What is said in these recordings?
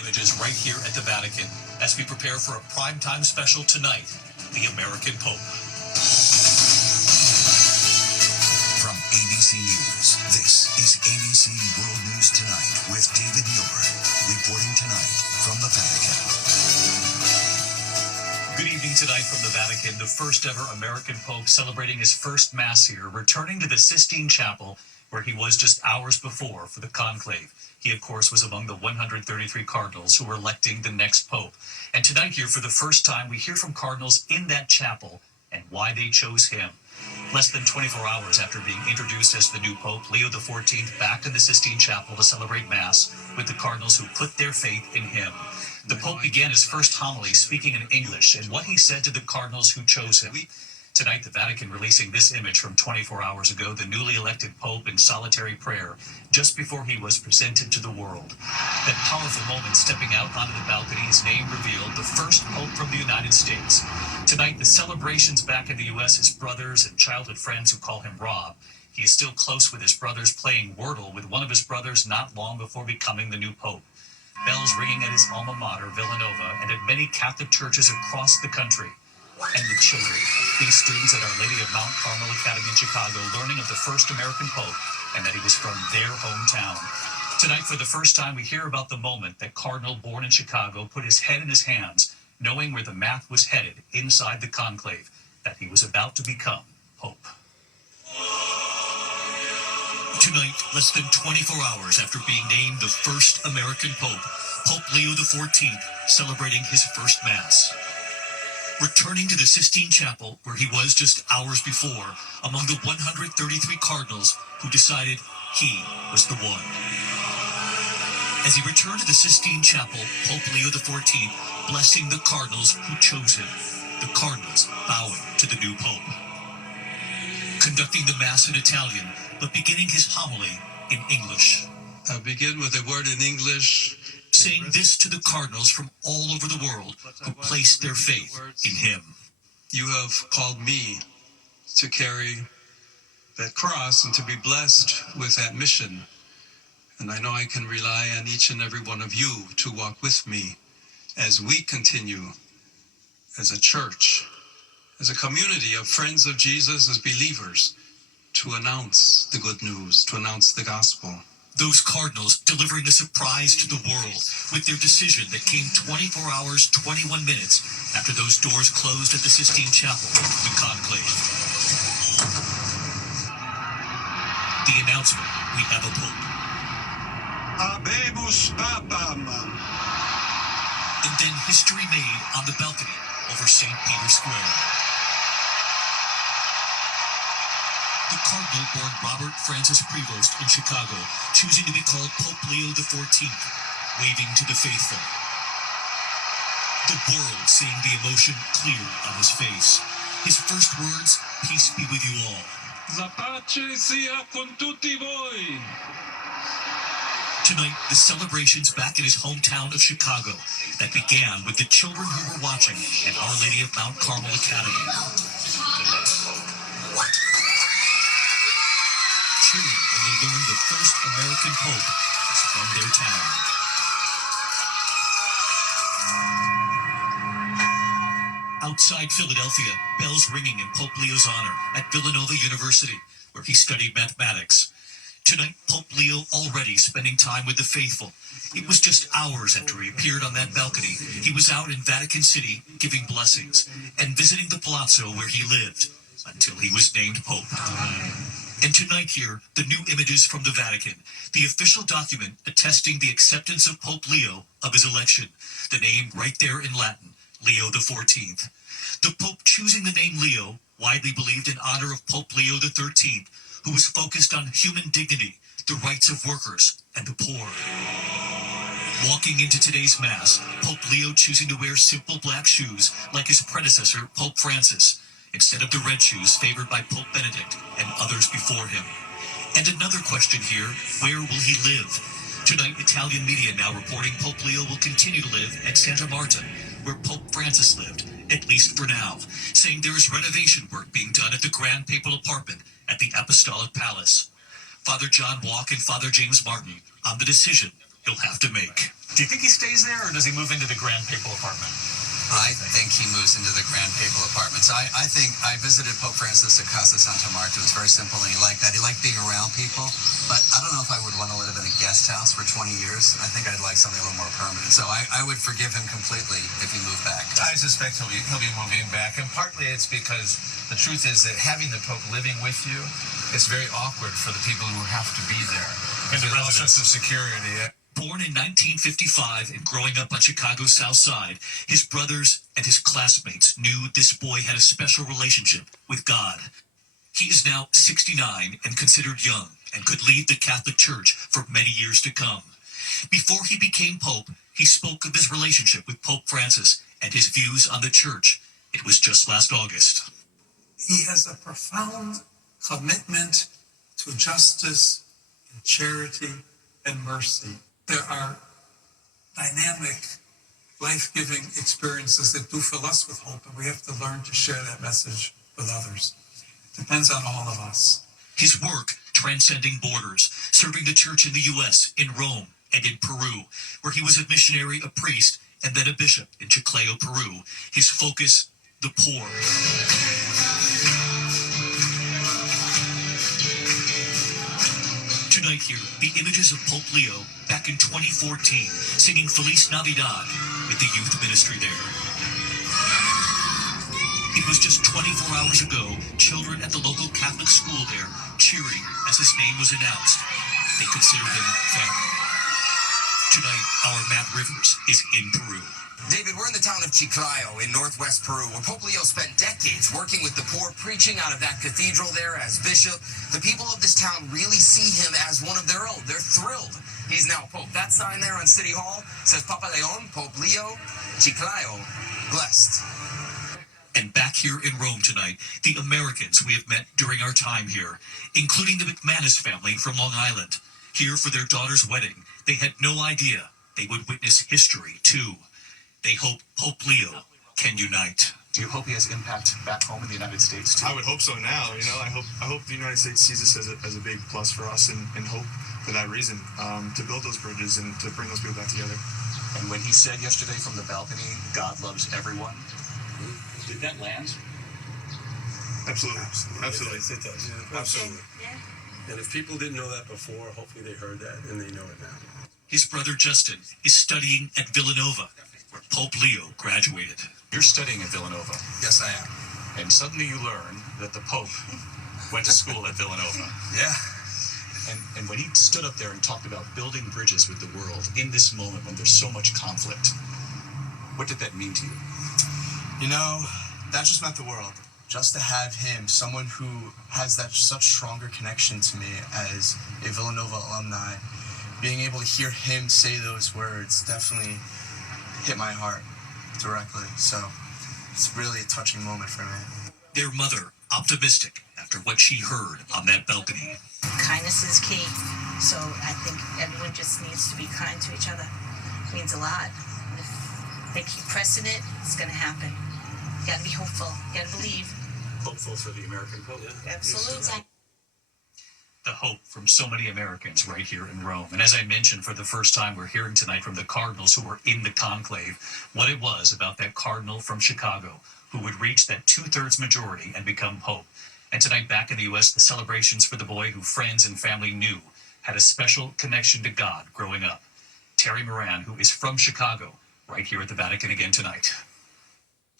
Images right here at the Vatican as we prepare for a primetime special tonight, The American Pope. From ABC News, this is ABC World News Tonight with David Muir, reporting tonight from the Vatican. Good evening tonight from the Vatican, the first ever American Pope celebrating his first Mass here, returning to the Sistine Chapel where he was just hours before for the conclave. He, of course, was among the 133 cardinals who were electing the next pope. And tonight here, for the first time, we hear from cardinals in that chapel and why they chose him. Less than 24 hours after being introduced as the new pope, Leo XIV back in the Sistine Chapel to celebrate Mass with the cardinals who put their faith in him. The pope began his first homily speaking in English and what he said to the cardinals who chose him. Tonight, the Vatican releasing this image from 24 hours ago, the newly elected Pope in solitary prayer, just before he was presented to the world. That powerful moment stepping out onto the balcony, his name revealed, the first Pope from the United States. Tonight, the celebrations back in the U.S., his brothers and childhood friends who call him Rob. He is still close with his brothers, playing Wordle with one of his brothers not long before becoming the new Pope. Bells ringing at his alma mater, Villanova, and at many Catholic churches across the country. And the children, these students at Our Lady of Mount Carmel Academy in Chicago, learning of the first American Pope and that he was from their hometown. Tonight, for the first time, we hear about the moment that Cardinal born in Chicago put his head in his hands, knowing where the math was headed inside the conclave, that he was about to become Pope. Tonight, less than 24 hours after being named the first American Pope, Pope Leo XIV celebrating his first Mass. Returning to the Sistine Chapel, where he was just hours before, among the 133 cardinals who decided he was the one. As he returned to the Sistine Chapel, Pope Leo XIV blessing the cardinals who chose him, the cardinals bowing to the new pope. Conducting the Mass in Italian, but beginning his homily in English. I'll begin with a word in English. Saying this to the cardinals from all over the world who placed their faith in him. You have called me to carry that cross and to be blessed with that mission. And I know I can rely on each and every one of you to walk with me as we continue as a church, as a community of friends of Jesus, as believers, to announce the good news, to announce the gospel. Those cardinals delivering a surprise to the world with their decision that came 24 hours, 21 minutes after those doors closed at the Sistine Chapel, the conclave. The announcement, we have a pope. Habemus Papam. And then history made on the balcony over St. Peter's Square. The cardinal born Robert Francis Prevost in Chicago, choosing to be called Pope Leo XIV, waving to the faithful. The world seeing the emotion clear on his face. His first words, peace be with you all. La pace sia con tutti voi. Tonight, the celebrations back in his hometown of Chicago that began with the children who were watching at Our Lady of Mount Carmel Academy. Cheering when they learned the first American Pope was from their town. Outside Philadelphia, bells ringing in Pope Leo's honor at Villanova University, where he studied mathematics. Tonight, Pope Leo already spending time with the faithful. It was just hours after he appeared on that balcony. He was out in Vatican City giving blessings and visiting the palazzo where he lived until he was named Pope. And tonight here, the new images from the Vatican, the official document attesting the acceptance of Pope Leo of his election, the name right there in Latin, Leo XIV. The Pope choosing the name Leo, widely believed in honor of Pope Leo XIII, who was focused on human dignity, the rights of workers, and the poor. Walking into today's Mass, Pope Leo choosing to wear simple black shoes like his predecessor, Pope Francis, instead of the red shoes favored by Pope Benedict and others before him. And another question here, where will he live? Tonight, Italian media now reporting Pope Leo will continue to live at Santa Marta, where Pope Francis lived, at least for now, saying there is renovation work being done at the Grand Papal Apartment at the Apostolic Palace. Father John Walk and Father James Martin on the decision he'll have to make. Do you think he stays there, or does he move into the Grand Papal apartment? I think he moves into the Grand Papal Apartments. I think I visited Pope Francis at Casa Santa Marta. It was very simple, and he liked that. He liked being around people, but I don't know if I would want to live in a guest house for 20 years. I think I'd like something a little more permanent. So I would forgive him completely if he moved back. I suspect he'll be moving back, and partly it's because the truth is that having the Pope living with you is very awkward for the people who have to be there. And the There's all residents. sorts of security. Born in 1955 and growing up on Chicago's South Side, his brothers and his classmates knew this boy had a special relationship with God. He is now 69 and considered young and could lead the Catholic Church for many years to come. Before he became Pope, he spoke of his relationship with Pope Francis and his views on the Church. It was just last August. He has a profound commitment to justice and charity and mercy. There are dynamic, life-giving experiences that do fill us with hope, and we have to learn to share that message with others. It depends on all of us. His work transcending borders, serving the Church in the U.S., in Rome, and in Peru, where he was a missionary, a priest, and then a bishop in Chiclayo, Peru. His focus, the poor. Tonight here, the images of Pope Leo back in 2014, singing Feliz Navidad with the youth ministry there. It was just 24 hours ago, children at the local Catholic school there cheering as his name was announced. They considered him family. Tonight, our Matt Rivers is in Peru. David, we're in the town of Chiclayo in northwest Peru, where Pope Leo spent decades working with the poor, preaching out of that cathedral there as bishop. The people of this town really see him as one of their own. They're thrilled. He's now Pope. That sign there on City Hall says Papa Leon, Pope Leo, Chiclayo, blessed. And back here in Rome tonight, the Americans we have met during our time here, including the McManus family from Long Island. Here for their daughter's wedding, they had no idea they would witness history, too. They hope Pope Leo can unite. Do you hope he has impact back home in the United States, too? I would hope so now. I hope the United States sees this as a big plus for us, and hope for that reason, to build those bridges and to bring those people back together. And when he said yesterday from the balcony, God loves everyone, did that land? Absolutely. Absolutely. Yes, it does. Absolutely. And if people didn't know that before, hopefully they heard that and they know it now. His brother Justin is studying at Villanova, where Pope Leo graduated. You're studying at Villanova, Yes, I am. and suddenly you learn that the Pope went to school at Villanova. Yeah. And when he stood up there and talked about building bridges with the world in this moment when there's so much conflict, what did that mean to you? That just meant the world. Just to have him, someone who has that such stronger connection to me as a Villanova alumni, being able to hear him say those words definitely hit my heart directly. So it's really a touching moment for me. Their mother, optimistic after what she heard on that balcony. Kindness is key. So I think everyone just needs to be kind to each other. It means a lot. If they keep pressing it, it's going to happen. You got to be hopeful. You got to believe. Hopeful for the American Pope. Absolutely. The hope from so many Americans right here in Rome. And as I mentioned, for the first time, we're hearing tonight from the cardinals who were in the conclave what it was about that cardinal from Chicago who would reach that 2/3 majority and become Pope. And tonight, back in the U.S., the celebrations for the boy who friends and family knew had a special connection to God growing up. Terry Moran, who is from Chicago, right here at the Vatican again tonight.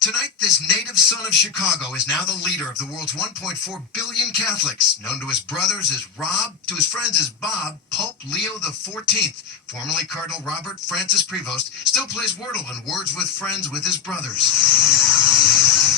Tonight, this native son of Chicago is now the leader of the world's 1.4 billion Catholics. Known to his brothers as Rob, to his friends as Bob, Pope Leo XIV, formerly Cardinal Robert Francis Prevost, still plays Wordle and Words with Friends with his brothers.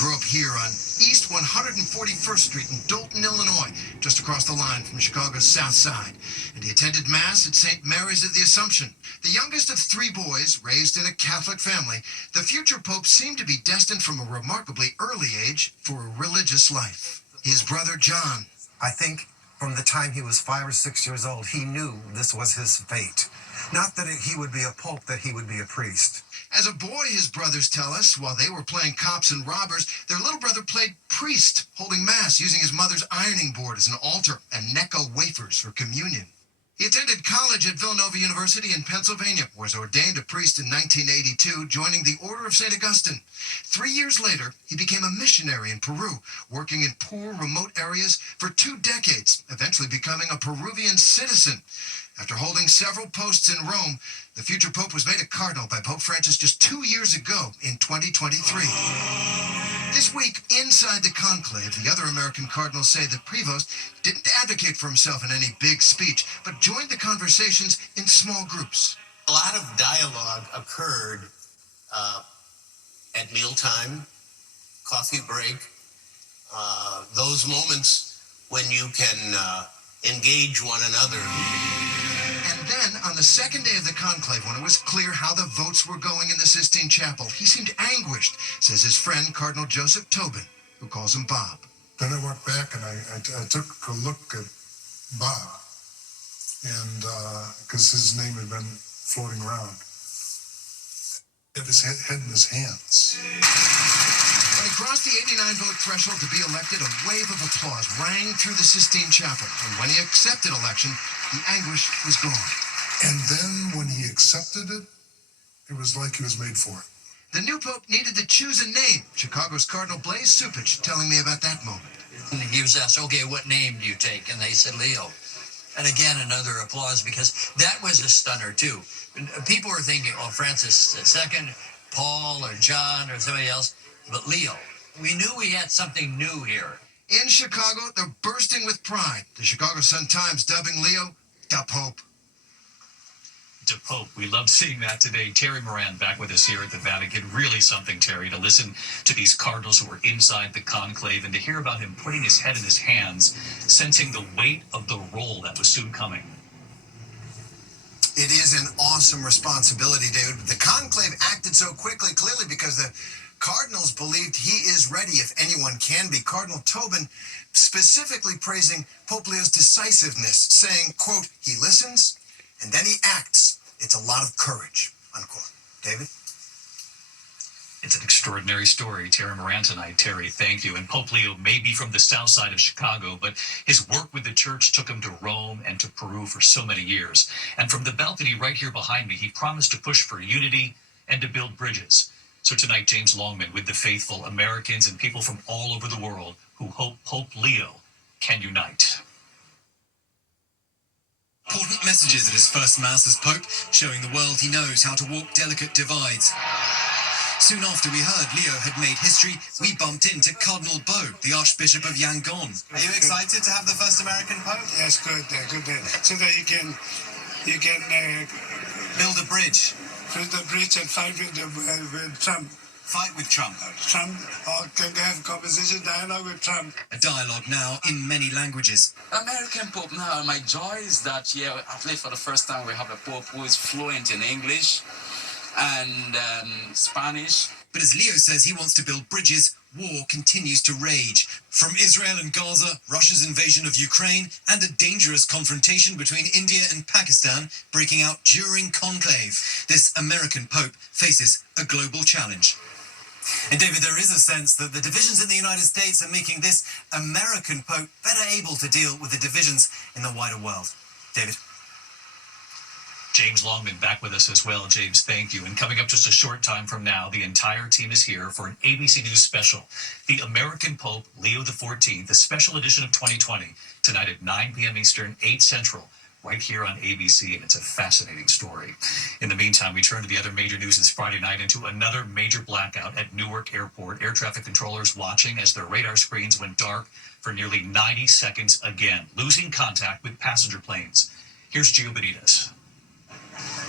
Grew up here on East 141st Street in Dolton, Illinois, just across the line from Chicago's South Side. And he attended Mass at St. Mary's of the Assumption. The youngest of 3 boys, raised in a Catholic family, the future Pope seemed to be destined from a remarkably early age for a religious life. His brother John. I think from the time he was 5 or 6 years old, he knew this was his fate. Not that he would be a pope, that he would be a priest. As a boy, his brothers tell us, while they were playing cops and robbers, their little brother played priest, holding Mass using his mother's ironing board as an altar and Necco wafers for communion. He attended college at Villanova University in Pennsylvania, was ordained a priest in 1982, joining the Order of St. Augustine. 3 years later, he became a missionary in Peru, working in poor, remote areas for 2 decades, eventually becoming a Peruvian citizen. After holding several posts in Rome, the future pope was made a cardinal by Pope Francis just 2 years ago in 2023. This week, inside the conclave, the other American cardinals say that Prevost didn't advocate for himself in any big speech, but joined the conversations in small groups. A lot of dialogue occurred at mealtime, coffee break, those moments when you can engage one another. And then, on the second day of the conclave, when it was clear how the votes were going in the Sistine Chapel, he seemed anguished, says his friend Cardinal Joseph Tobin, who calls him Bob. Then I went back and I took a look at Bob, and because his name had been floating around. He had his head in his hands. When he crossed the 89-vote threshold to be elected, a wave of applause rang through the Sistine Chapel. And when he accepted election, the anguish was gone. And then when he accepted it, it was like he was made for it. The new pope needed to choose a name. Chicago's Cardinal Blaise Cupich telling me about that moment. He was asked, okay, what name do you take? And they said Leo. And again, another applause, because that was a stunner, too. People were thinking, oh, Francis II, Paul or John or somebody else, but Leo. We knew we had something new here. In Chicago, they're bursting with pride. The Chicago Sun-Times dubbing Leo the Pope. To Pope. We loved seeing that today. Terry Moran back with us here at the Vatican. Really something, Terry, to listen to these cardinals who were inside the conclave and to hear about him putting his head in his hands, sensing the weight of the role that was soon coming. It is an awesome responsibility, David. The conclave acted so quickly, clearly because the cardinals believed he is ready, if anyone can be. Cardinal Tobin specifically praising Pope Leo's decisiveness, saying, quote, he listens and then he acts. It's a lot of courage, unquote. David? It's an extraordinary story. Terry Moran tonight. Terry, thank you. And Pope Leo may be from the south side of Chicago, but his work with the church took him to Rome and to Peru for so many years. And from the balcony right here behind me, he promised to push for unity and to build bridges. So tonight, James Longman with the faithful, Americans and people from all over the world who hope Pope Leo can unite. Important messages at his first Mass as Pope, showing the world he knows how to walk delicate divides. Soon after we heard Leo had made history, we bumped into Cardinal Bo, the Archbishop of Yangon. Are you excited to have the first American Pope? Yes, good. So that you can Build a bridge. build a bridge and fight with Trump. Fight with Trump. Trump, or can have conversation, dialogue with Trump. A dialogue now in many languages. American Pope now, my joy is that, at least for the first time, we have a Pope who is fluent in English and Spanish. But as Leo says he wants to build bridges, war continues to rage. From Israel and Gaza, Russia's invasion of Ukraine, and a dangerous confrontation between India and Pakistan breaking out during conclave. This American Pope faces a global challenge. And David, there is a sense that the divisions in the United States are making this American Pope better able to deal with the divisions in the wider world. David? James Longman back with us as well. James, thank you. And coming up just a short time from now, the entire team is here for an ABC News special. The American Pope, Leo XIV, the special edition of 2020, tonight at 9 p.m. Eastern, 8 Central, right here on ABC, and it's a fascinating story. In the meantime, we turn to the other major news this Friday night into another major blackout at Newark Airport. Air traffic controllers watching as their radar screens went dark for nearly 90 seconds again, losing contact with passenger planes. Here's Gio Benitez.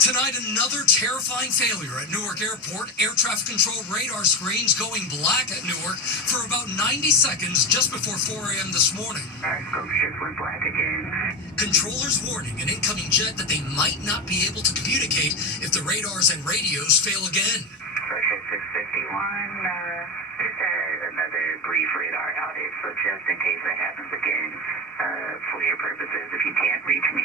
Tonight, another terrifying failure at Newark Airport. Air traffic control radar screens going black at Newark for about 90 seconds just before 4 a.m. this morning. Scope shift went black again. Controllers warning an incoming jet that they might not be able to communicate if the radars and radios fail again. Fresh 651, just had another brief radar outage, so just in case that happens again, for your purposes, if you can't reach me,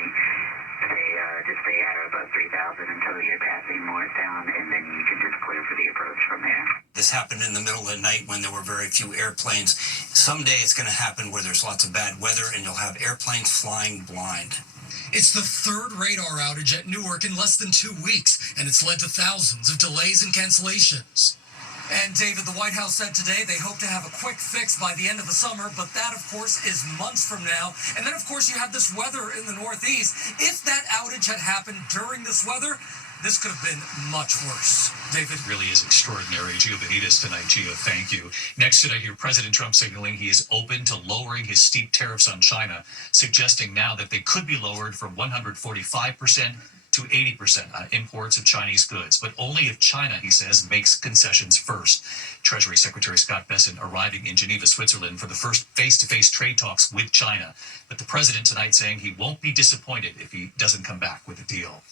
just stay at or above 3,000 until you're passing Morristown, and then you can just clear for the approach from there. This happened in the middle of the night when there were very few airplanes. Someday it's going to happen where there's lots of bad weather and you'll have airplanes flying blind. It's the third radar outage at Newark in less than 2 weeks, and it's led to thousands of delays and cancellations. And David, the White House said today they hope to have a quick fix by the end of the summer, but that, of course, is months from now. And then, of course, you have this weather in the Northeast. If that outage had happened during this weather, this could have been much worse. David? Really is extraordinary. Gio Benitez tonight. Gio, thank you. Next tonight, here, President Trump signaling he is open to lowering his steep tariffs on China, suggesting now that they could be lowered from 145% to 80% on imports of Chinese goods, but only if China, he says, makes concessions first. Treasury Secretary Scott Bessent arriving in Geneva, Switzerland for the first face-to-face trade talks with China. But the president tonight saying he won't be disappointed if he doesn't come back with a deal.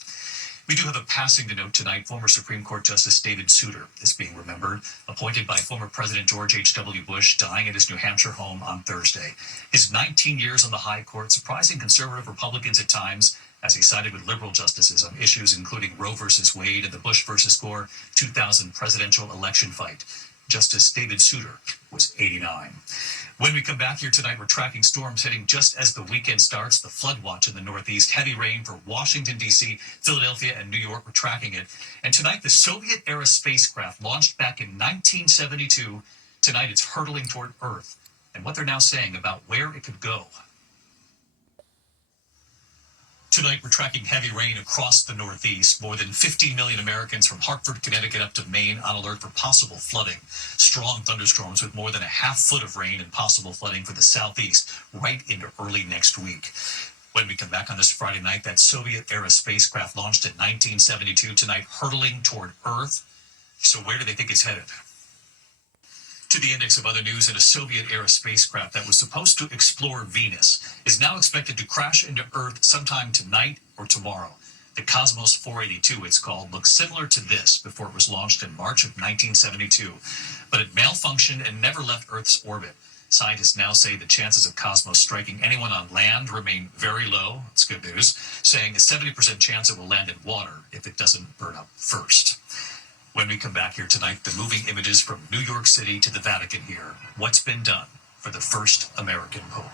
We do have a passing to note tonight. Former Supreme Court Justice David Souter is being remembered, appointed by former President George H.W. Bush, dying at his New Hampshire home on Thursday. His 19 years on the high court, surprising conservative Republicans at times, as he sided with liberal justices on issues including Roe versus Wade and the Bush versus Gore 2000 presidential election fight. Justice David Souter was 89. When we come back here tonight, we're tracking storms hitting just as the weekend starts. The flood watch in the Northeast, heavy rain for Washington, D.C., Philadelphia, and New York. We're tracking it. And tonight, the Soviet-era spacecraft launched back in 1972. Tonight, it's hurtling toward Earth. And what they're now saying about where it could go. Tonight, we're tracking heavy rain across the Northeast. More than 15 million Americans from Hartford, Connecticut up to Maine on alert for possible flooding. Strong thunderstorms with more than a half foot of rain and possible flooding for the Southeast right into early next week. When we come back on this Friday night, that Soviet-era spacecraft launched in 1972, tonight hurtling toward Earth. So where do they think it's headed? To the index of other news, in a Soviet-era spacecraft that was supposed to explore Venus is now expected to crash into Earth sometime tonight or tomorrow. The Cosmos 482, it's called, looks similar to this before it was launched in March of 1972. But it malfunctioned and never left Earth's orbit. Scientists now say the chances of Cosmos striking anyone on land remain very low. It's good news, saying a 70% chance it will land in water if it doesn't burn up first. When we come back here tonight, the moving images from New York City to the Vatican here. What's been done for the first American Pope?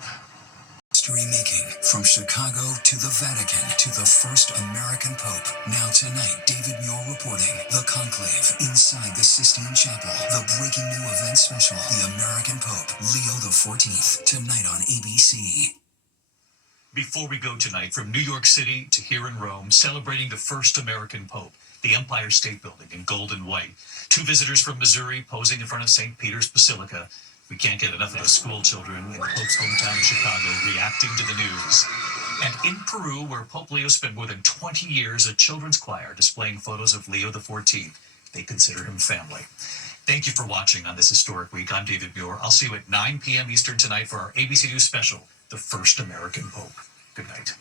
History making from Chicago to the Vatican to the first American Pope. Now tonight, David Muir reporting The Conclave inside the Sistine Chapel. The breaking new event special. The American Pope, Leo XIV, tonight on ABC. Before we go tonight, from New York City to here in Rome, celebrating the first American Pope. The Empire State Building in gold and white. Two visitors from Missouri posing in front of St. Peter's Basilica. We can't get enough of those school children in the Pope's hometown of Chicago reacting to the news. And in Peru, where Pope Leo spent more than 20 years, a children's choir displaying photos of Leo XIV. They consider him family. Thank you for watching on this historic week. I'm David Muir. I'll see you at 9 p.m. Eastern tonight for our ABC News special, The First American Pope. Good night.